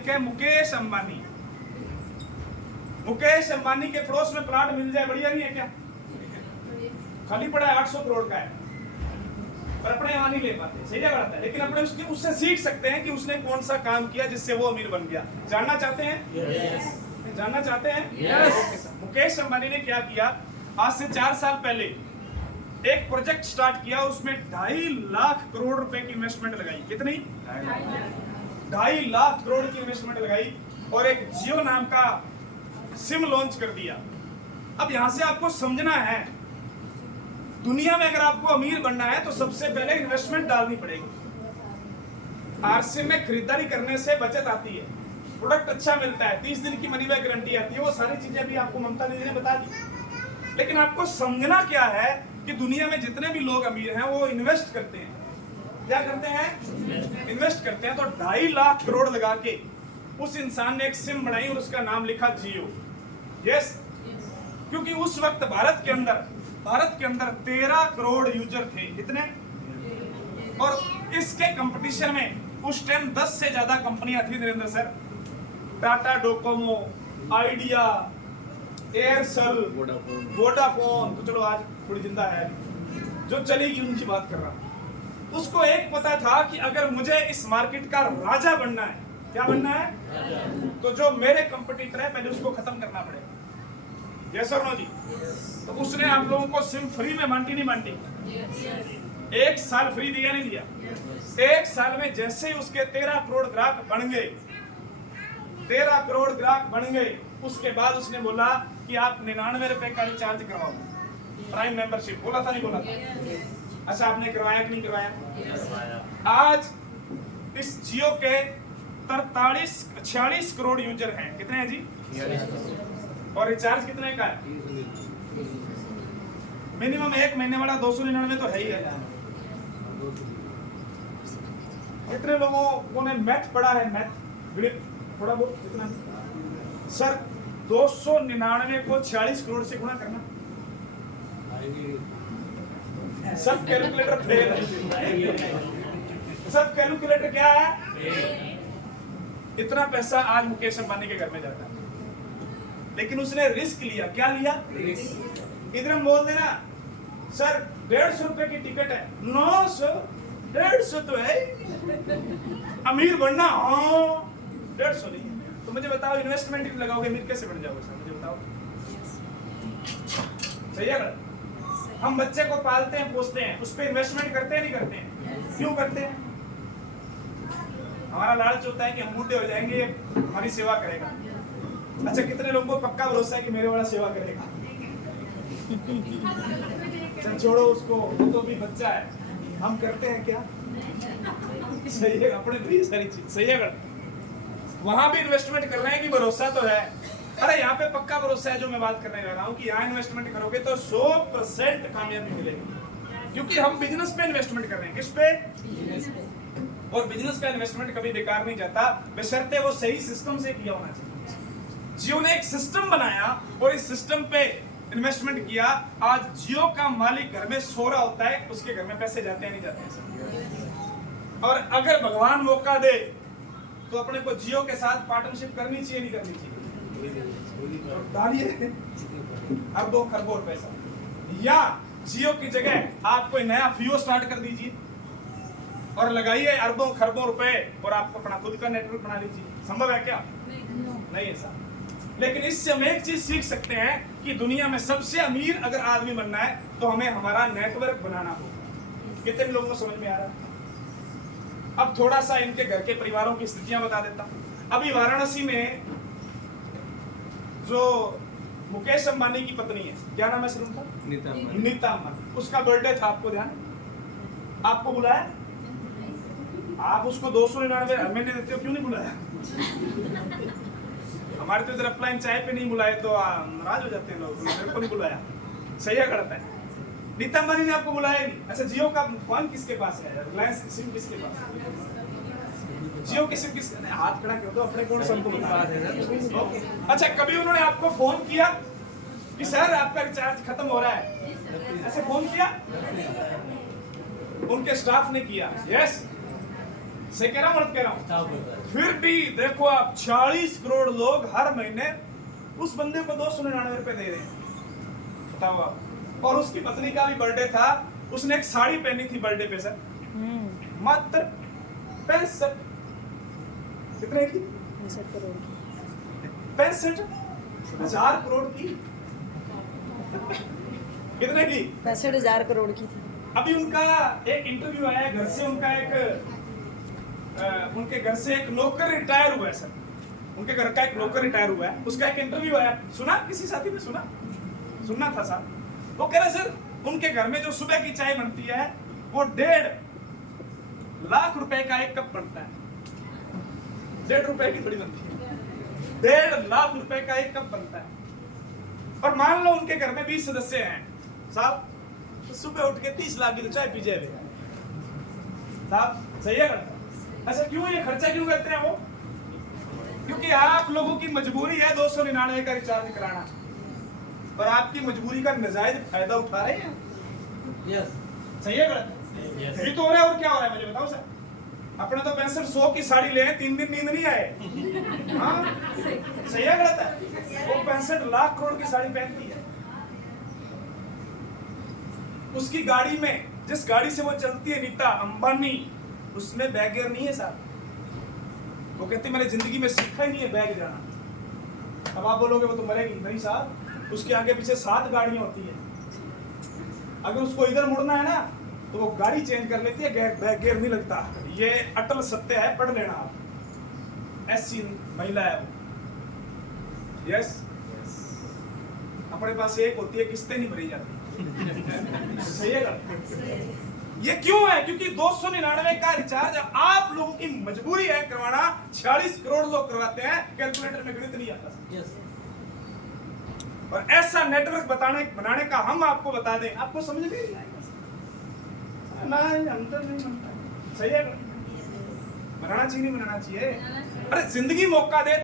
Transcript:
लिखा है मुकेश अंबानी। मुकेश अंबानी के पड़ोस में प्लाट मिल जाए बढ़िया नहीं है क्या? खाली पड़ा है 800 करोड़ का है, पर अपने यहाँ नहीं ले पाते, सही है गलत है? लेकिन अपने उससे सीख सकते हैं कि उसने कौन सा काम किया जिससे वो अमीर बन गया। जानना चाहते हैं? yes. जानना चाहते हैं? yes. मुकेश अंबानी ने क्या किया, आज से 4 साल पहले एक प्रोजेक्ट स्टार्ट किया, उसमें 2.5 लाख करोड़ रुपए की इन्वेस्टमेंट लगाई। कितनी? 2.5 लाख करोड़ की इन्वेस्टमेंट लगाई और एक जियो नाम का सिम लॉन्च कर दिया। अब यहां से आपको समझना है, दुनिया में अगर आपको अमीर बनना है तो सबसे पहले इन्वेस्टमेंट डालनी पड़ेगी। आरसीएम में खरीदारी करने से बचत आती है, प्रोडक्ट अच्छा मिलता है, 30 दिन की मनी बैक गारंटी आती है, वो सारी चीजें भी आपको ममता दीदी ने बता दी। लेकिन आपको समझना क्या है कि दुनिया में जितने भी लोग अमीर हैं वो इन्वेस्ट करते हैं। क्या करते हैं? इन्वेस्ट करते हैं। तो 2.5 लाख करोड़ लगा के उस इंसान ने एक सिम बनाई और उसका नाम लिखा जियो। यस, क्योंकि उस वक्त भारत के अंदर 13 करोड़ यूजर थे। कितने? और इसके कंपटीशन में उस टाइम 10 से ज्यादा कंपनियां थी Narendra sir. Tata Docomo, idea, Aircel, Vodafone, तो चलो आज थोड़ी जिंदा है, जो चलेगी उनकी बात कर रहा हूं। उसको एक पता था कि अगर मुझे इस मार्केट का राजा बनना है, क्या बनना है, तो जो मेरे कंपटीटर है पहले उसको खत्म करना पड़ेगा। यस और नो जी? तो उसने आप लोगों को सिम फ्री में बांटी नहीं बांटी? 1 साल फ्री दिया नहीं दिया? 1 साल में जैसे ही उसके 13 करोड़ ग्राहक बन गए, 13 करोड़ ग्राहक बन गए, उसके बाद उसने बोला कि आप 99 रुपए का रिचार्ज करवाओ, प्राइम मेंबरशिप। बोला था नहीं बोला था? अच्छा, आपने करवाया कि नहीं करवाया? आज इस जियो के 46 करोड़ यूजर हैं। कितने हैं जी? और रिचार्ज कितने का है? मिनिमम 1 महीने वाला 299 तो है ही है। कितने लोगों ने मैथ पढ़ा है? मैथ गणित थोड़ा बहुत कितना सर? 299 को 46 करोड़ से गुणा करना। सब कैलकुलेटर फेल है। सब कैलकुलेटर क्या है? इतना पैसा आज मुकेश अंबानी के घर में जाता है, लेकिन उसने रिस्क लिया। क्या लिया? इधर हम बोल देना सर 150 रुपए की टिकट है। 900? 150 तो है, अमीर बनना। हाँ, 150 नहीं। तो मुझे बताओ, इन्वेस्टमेंट लगाओगे अमीर कैसे बन जाओगे सर? मुझे बताओ, सही है? हम बच्चे को पालते हैं, पोसते हैं, उस पर इन्वेस्टमेंट करते हैं नहीं करते हैं? क्यों करते हैं? हमारा लालच होता है कि हम बूढ़े हो जाएंगे, हमारी सेवा करेगा। अच्छा, कितने लोगों को पक्का भरोसा है कि मेरे वाला सेवा करेगा? चल छोड़ो उसको, वो तो भी बच्चा है। हम करते हैं क्या? सही है, अपने भी सारी चीज सही है। वहां भी इन्वेस्टमेंट कर रहे हैं कि भरोसा तो है। अरे यहाँ पे पक्का भरोसा है, जो मैं बात करने जा रहा हूँ कि यहाँ इन्वेस्टमेंट करोगे तो 100% कामयाबी मिलेगी, क्योंकि हम बिजनेस पे इन्वेस्टमेंट कर रहे हैं। किस पे? और बिजनेस का इन्वेस्टमेंट कभी बेकार नहीं जाता, बशर्ते वो सही सिस्टम से किया होना चाहिए। जियो ने एक सिस्टम बनाया और इस सिस्टम पे इन्वेस्टमेंट किया। आज जियो का मालिक घर में सो रहा होता है, उसके घर में पैसे जाते हैं नहीं जाते हैं? और अगर भगवान मौका दे तो अपने को जियो के साथ पार्टनरशिप करनी चाहिए नहीं करनी चाहिए? डालिए अरबों खरबों पैसा, या जियो की जगह आप कोई नया फियो स्टार्ट कर दीजिए और लगाइए अरबों खरबों रुपए और आप अपना खुद का नेटवर्क बना लीजिए। संभव है क्या? नहीं है साहब। लेकिन इससे हम एक चीज सीख सकते हैं कि दुनिया में सबसे अमीर अगर आदमी बनना है तो हमें हमारा नेटवर्क बनाना होगा। कितने लोगों को समझ में आ रहा है? अब थोड़ा सा इनके घर के परिवारों की स्थितियां बता देता हूं। अभी वाराणसी में जो मुकेश अंबानी की पत्नी है, क्या नाम है सर उनका? नीता अंबानी। उसका बर्थडे था, आपको ध्यान? आपको बुलाया? आप उसको 299 महीने देते हो, क्यों नहीं बुलाया? हमारे तो इधर अपलाइन चाय पे नहीं बुलाए तो नाराज हो जाते हैं लोग, मेरे को नहीं बुलाया। सही है गलत है? नीता अंबानी ने आपको बुलाया नहीं। अच्छा, जियो का फोन किसके पास है? रिलायंस सिम किसके पास है? जियो की सिम किसके? हाथ खड़ा कर दो, अपने कौन सबको बता। अच्छा, कभी उन्होंने आपको फोन किया कि सर आपका रिचार्ज खत्म हो रहा है? ऐसे फोन किया? उनके स्टाफ ने किया। यस, सही कह रहा हूँ गलत कह रहा हूँ? फिर भी देखो आप 40 करोड़ लोग हर महीने उस बंदे को 299 रुपए दे रहे हैं, बताओ आप। और उसकी पत्नी का भी बर्थडे था, उसने एक साड़ी पहनी थी बर्थडे पे सर, मात्र 65 कितने की 65,000 करोड़ की कितने की 65,000 करोड़ की थी। अभी उनका एक इंटरव्यू आया घर से, उनका एक उनके घर से एक नौकर रिटायर हुआ है सर, उनके घर का एक नौकर रिटायर हुआ है, उसका एक इंटरव्यू आया, सुना किसी साथी ने सुनना था सर। वो कह रहे सर उनके घर में जो सुबह की चाय बनती है वो 1.5 लाख रुपए का एक कप बनता है, 1.5 रुपए की थोड़ी बनती है, 1.5 लाख रुपए का एक कप बनता है। और मान लो उनके घर में 20 सदस्य हैं साहब, तो सुबह उठ के 30 लाख की तो चाय पी जाए साहब, सही है? ऐसा क्यों, ये खर्चा क्यों करते हैं वो? क्योंकि आप लोगों की मजबूरी है 299 का रिचार्ज कराना, पर आपकी मजबूरी का नाजायज फायदा उठा रहे हैं। यस, सही है गलत? यही तो हो रहा है, और क्या हो रहा है मुझे बताओ सर। अपने तो 6500 की साड़ी ले 3 दिन नींद नहीं आए, हाँ सही है गलत है? वो 65 लाख करोड़ की साड़ी पहनती है, उसकी गाड़ी में, जिस गाड़ी से वो चलती है नीता अंबानी, उसमें बैग गियर नहीं है साहब। वो कहती मैंने जिंदगी में सीखा ही नहीं है बैग जाना। अब आप बोलोगे वो तो मरेगी, नहीं साहब, उसके आगे पीछे 7 गाड़ियां होती है, अगर उसको इधर मुड़ना है ना तो वो गाड़ी चेंज कर लेती है, बैग गियर नहीं लगता। ये अटल सत्य है, पढ़ लेना आप, ऐसी महिला है वो। यस, अपने पास एक होती है, किस्तें नहीं भरी जाती। सही है गलत? ये क्यों है? क्योंकि 299 का रिचार्ज आप लोगों की मजबूरी है करवाना। 46 करोड़ लोग करवाते हैं, कैलकुलेटर में गणित नहीं आता। यस, और ऐसा नेटवर्क बनाने का हम आपको बता दें, आपको समझ में नहीं आएगा। अंतर नहीं बनता, सही है? बनाना चाहिए नहीं बनाना चाहिए? अरे जिंदगी मौका दे।